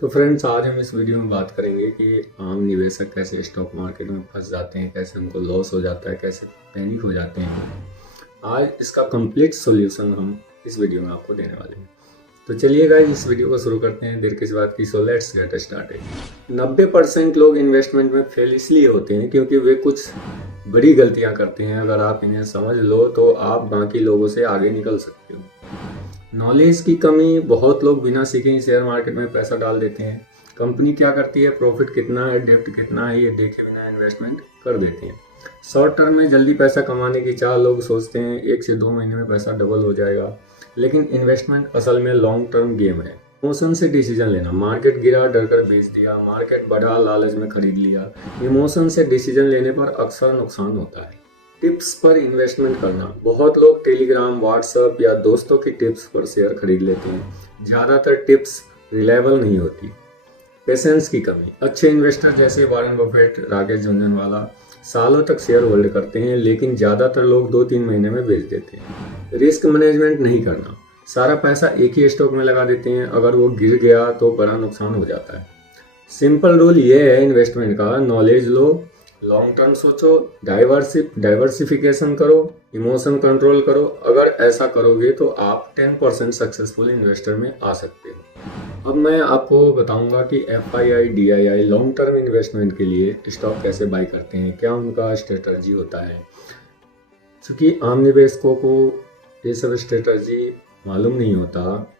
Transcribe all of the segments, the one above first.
तो फ्रेंड्स, आज हम इस वीडियो में बात करेंगे कि आम निवेशक कैसे स्टॉक मार्केट में फंस जाते हैं, कैसे उनको लॉस हो जाता है, कैसे पैनिक हो जाते हैं। आज इसका कंप्लीट सॉल्यूशन हम इस वीडियो में आपको देने वाले हैं। तो चलिए गाइस, इस वीडियो को शुरू करते हैं देर किस बात की। So let's get started. 90% लोग इन्वेस्टमेंट में फेल इसलिए होते हैं क्योंकि वे कुछ बड़ी गलतियां करते हैं। अगर आप इन्हें समझ लो तो आप बाकी लोगों से आगे निकल सकते हो। नॉलेज की कमी, बहुत लोग बिना सीखे ही शेयर मार्केट में पैसा डाल देते हैं। कंपनी क्या करती है, प्रॉफिट कितना है, डेप्ट कितना है, ये देखे बिना इन्वेस्टमेंट कर देते हैं। शॉर्ट टर्म में जल्दी पैसा कमाने की चाह, लोग सोचते हैं 1 से 2 महीने में पैसा डबल हो जाएगा, लेकिन इन्वेस्टमेंट असल में लॉन्ग टर्म गेम है। इमोशन से डिसीजन लेना, मार्केट गिरा डर कर बेच दिया, मार्केट बढ़ा लालच में खरीद लिया। इमोशन से डिसीजन लेने पर अक्सर नुकसान होता है। टिप्स पर इन्वेस्टमेंट करना, बहुत लोग टेलीग्राम, व्हाट्सएप या दोस्तों की टिप्स पर शेयर खरीद लेते हैं। ज़्यादातर टिप्स रिलायबल नहीं होती। पेशेंस की कमी, अच्छे इन्वेस्टर जैसे वॉरेन बफेट, राकेश झुनझुनवाला सालों तक शेयर होल्ड करते हैं, लेकिन ज़्यादातर लोग 2-3 महीने में बेच देते हैं। रिस्क मैनेजमेंट नहीं करना, सारा पैसा एक ही स्टॉक में लगा देते हैं, अगर वो गिर गया तो बड़ा नुकसान हो जाता है। सिंपल रूल ये है इन्वेस्टमेंट का, नॉलेज लो, लॉन्ग टर्म सोचो, डाइवर्सिफिकेशन करो, इमोशन कंट्रोल करो। अगर ऐसा करोगे तो आप 10% सक्सेसफुल इन्वेस्टर में आ सकते हो। अब मैं आपको बताऊंगा कि FII, DII long term investment के लिए स्टॉक कैसे बाय करते हैं, क्या उनका स्ट्रेटजी होता है। क्योंकि आम निवेशकों को ये सब स्ट्रेटजी मालूम नहीं होता,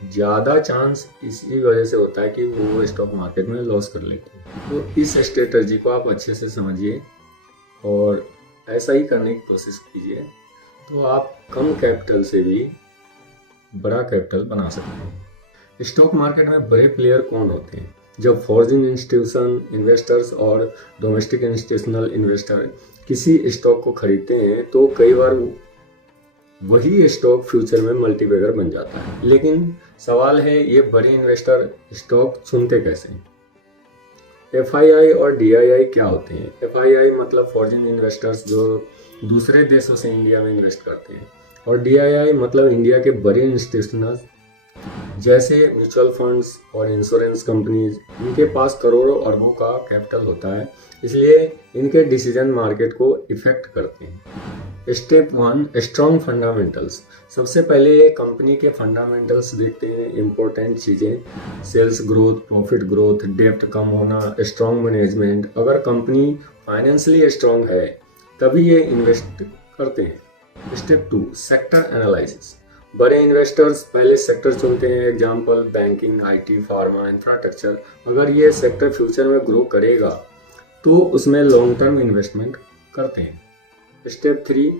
ज़्यादा चांस इसी वजह से होता है कि वो स्टॉक मार्केट में लॉस कर लेते हैं। तो इस स्ट्रेटजी को आप अच्छे से समझिए और ऐसा ही करने की कोशिश कीजिए, तो आप कम कैपिटल से भी बड़ा कैपिटल बना सकते हैं। स्टॉक मार्केट में बड़े प्लेयर कौन होते हैं? जब फॉरेन इंस्टीट्यूशन इन्वेस्टर्स और डोमेस्टिक इंस्टीट्यूशनल इन्वेस्टर किसी स्टॉक को खरीदते हैं तो कई बार वही स्टॉक फ्यूचर में मल्टीबैगर बन जाता है। लेकिन सवाल है, ये बड़े इन्वेस्टर स्टॉक चुनते कैसे हैं? FII और DII क्या होते हैं? FII मतलब फॉरेन इन्वेस्टर्स जो दूसरे देशों से इंडिया में इन्वेस्ट करते हैं, और DII मतलब इंडिया के बड़े इंस्टीट्यूशनल्स जैसे म्यूचुअल फंड्स और इंश्योरेंस कंपनीज। इनके पास करोड़ों अरबों का कैपिटल होता है, इसलिए इनके डिसीजन मार्केट को इफेक्ट करते हैं। Step 1, strong fundamentals. सबसे पहले कंपनी के फंडामेंटल्स देखते हैं, इंपॉर्टेंट चीज़ें, सेल्स ग्रोथ, प्रॉफिट ग्रोथ, डेप्ट कम होना, स्ट्रॉन्ग मैनेजमेंट। अगर कंपनी फाइनेंशियली स्ट्रॉन्ग है तभी ये इन्वेस्ट करते हैं। Step 2, sector analysis. बड़े इन्वेस्टर्स पहले सेक्टर चुनते हैं, example banking, IT, pharma, infrastructure. अगर ये सेक्टर फ्यूचर में ग्रो करेगा तो उसमें लॉन्ग टर्म इन्वेस्टमेंट करते हैं। Step 3,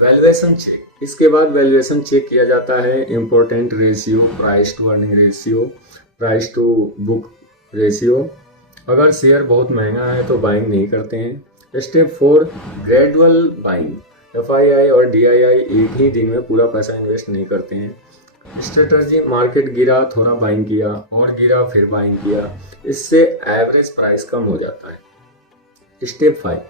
valuation check. इसके बाद वैल्यूएशन चेक किया जाता है, important ratio, price to earning ratio, price to book ratio. अगर शेयर बहुत महंगा है तो बाइंग नहीं करते हैं। Step 4, gradual buying. FII और DII एक ही दिन में पूरा पैसा इन्वेस्ट नहीं करते हैं। स्ट्रेटजी, मार्केट गिरा थोड़ा बाइंग किया, और गिरा फिर बाइंग किया, इससे एवरेज प्राइस कम हो जाता है। Step 5,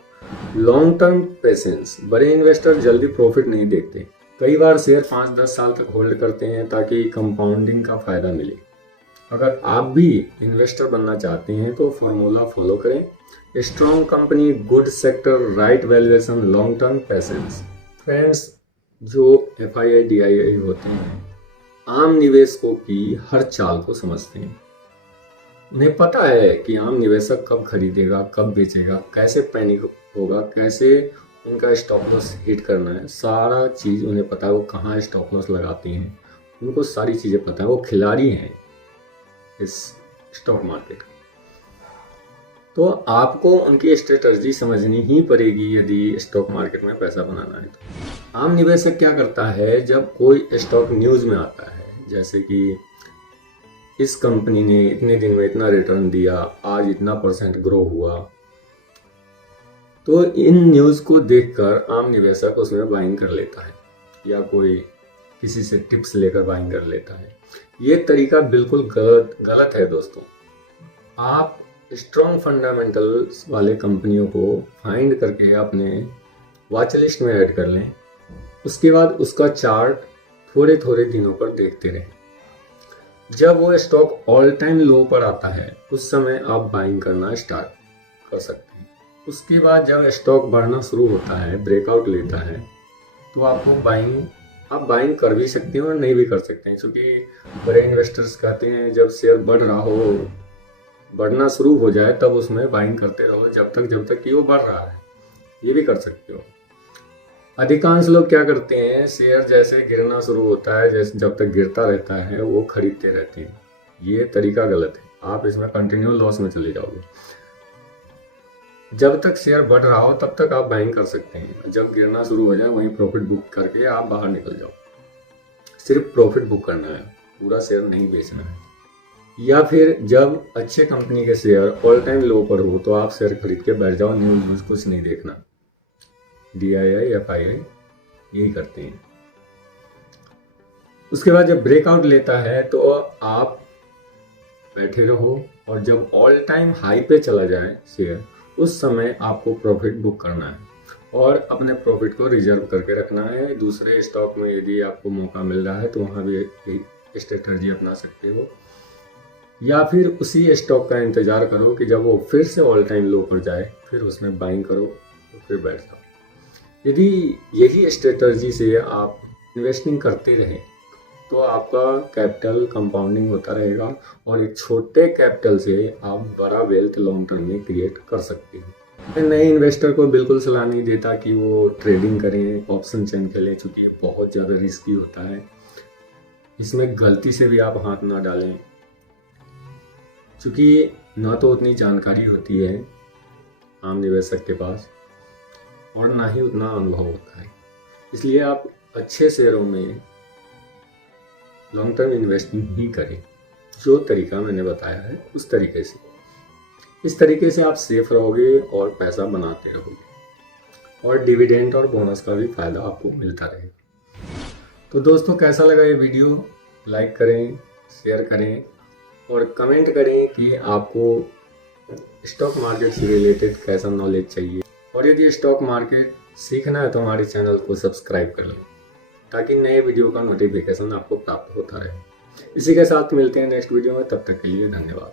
long term patience. बड़े इन्वेस्टर जल्दी प्रॉफिट नहीं देखते, कई बार शेयर 5-10 साल तक होल्ड करते हैं ताकि कंपाउंडिंग का फायदा मिले। अगर आप भी इन्वेस्टर बनना चाहते हैं तो फॉर्मूला फॉलो करें, strong company, good sector, right valuation, long term patience. Friends, जो FII, DII होते हैं आम निवेशकों की हर चाल को समझते हैं। उन्हें पता है कि आम निवेशक कब खरीदेगा, कब बेचेगा, कैसे पैनिक होगा, कैसे उनका स्टॉप लॉस हिट करना है, सारा चीज़ उन्हें पता है। वो कहाँ स्टॉप लॉस लगाते हैं, उनको सारी चीज़ें पता है। वो खिलाड़ी हैं इस स्टॉक मार्केट। तो आपको उनकी स्ट्रेटजी समझनी ही पड़ेगी यदि स्टॉक मार्केट में पैसा बनाना है तो। आम निवेशक क्या करता है, जब कोई स्टॉक न्यूज़ में आता है, जैसे कि इस कंपनी ने इतने दिन में इतना रिटर्न दिया, आज इतना % ग्रो हुआ, तो इन न्यूज़ को देखकर आम निवेशक उसमें बाइंग कर लेता है, या कोई किसी से टिप्स लेकर बाइंग कर लेता है। ये तरीका बिल्कुल गलत है दोस्तों। आप स्ट्रॉन्ग फंडामेंटल्स वाले कंपनियों को फाइंड करके अपने वॉच लिस्ट में ऐड कर लें, उसके बाद उसका चार्ट थोड़े थोड़े दिनों पर देखते रहें। जब वो स्टॉक ऑल टाइम लो पर आता है उस समय आप बाइंग करना स्टार्ट कर सकते हैं। उसके बाद जब स्टॉक बढ़ना शुरू होता है, ब्रेकआउट लेता है, तो आप बाइंग कर भी सकते हैं और नहीं भी कर सकते हैं, क्योंकि बड़े इन्वेस्टर्स कहते हैं जब शेयर बढ़ रहा हो, बढ़ना शुरू हो जाए तब उसमें बाइंग करते रहो जब तक कि वो बढ़ रहा है। ये भी कर सकते हो। अधिकांश लोग क्या करते हैं, शेयर जैसे गिरना शुरू होता है, जैसे जब तक गिरता रहता है वो खरीदते रहते हैं। ये तरीका गलत है, आप इसमें कंटिन्यू लॉस में चले जाओगे। जब तक शेयर बढ़ रहा हो तब तक आप बाइंग कर सकते हैं, जब गिरना शुरू हो जाए वहीं प्रॉफिट बुक करके आप बाहर निकल जाओ। सिर्फ प्रॉफिट बुक करना है, पूरा शेयर नहीं बेचना है। या फिर जब अच्छे कंपनी के शेयर ऑल टाइम लो पर हो तो आप शेयर खरीद के बैठ जाओ, न्यूज कुछ नहीं देखना। DII FII यही करते हैं। उसके बाद जब ब्रेकआउट लेता है तो आप बैठे रहो, और जब ऑल टाइम हाई पे चला जाए शेयर उस समय आपको प्रॉफिट बुक करना है और अपने प्रॉफिट को रिजर्व करके रखना है। दूसरे स्टॉक में यदि आपको मौका मिल रहा है तो वहाँ भी एक स्ट्रेटजी अपना सकते हो, या फिर उसी स्टॉक का इंतजार करो कि जब वो फिर से ऑल टाइम लो पर जाए फिर उसमें बाइंग करो तो फिर बैठ जाओ। यदि यही स्ट्रेटजी से आप इन्वेस्टिंग करते रहे तो आपका कैपिटल कंपाउंडिंग होता रहेगा और एक छोटे कैपिटल से आप बड़ा वेल्थ लॉन्ग टर्म में क्रिएट कर सकते हैं। मैं नए इन्वेस्टर को बिल्कुल सलाह नहीं देता कि वो ट्रेडिंग करें, ऑप्शन चेन खेलें, क्योंकि ये बहुत ज़्यादा रिस्की होता है। इसमें गलती से भी आप हाथ ना डालें, क्योंकि ना तो उतनी जानकारी होती है आम निवेशक के पास और ना ही उतना अनुभव होता है। इसलिए आप अच्छे शेयरों में लॉन्ग टर्म इन्वेस्टिंग ही करें। जो तरीका मैंने बताया है उस तरीके से, इस तरीके से आप सेफ रहोगे और पैसा बनाते रहोगे और डिविडेंड और बोनस का भी फायदा आपको मिलता रहेगा। तो दोस्तों, कैसा लगा ये वीडियो? लाइक करें, शेयर करें और कमेंट करें कि आपको स्टॉक मार्केट से रिलेटेड कैसा नॉलेज चाहिए। और यदि स्टॉक मार्केट सीखना है तो हमारे चैनल को सब्सक्राइब कर लें ताकि नए वीडियो का नोटिफिकेशन आपको प्राप्त होता रहे। इसी के साथ मिलते हैं नेक्स्ट वीडियो में, तब तक के लिए धन्यवाद।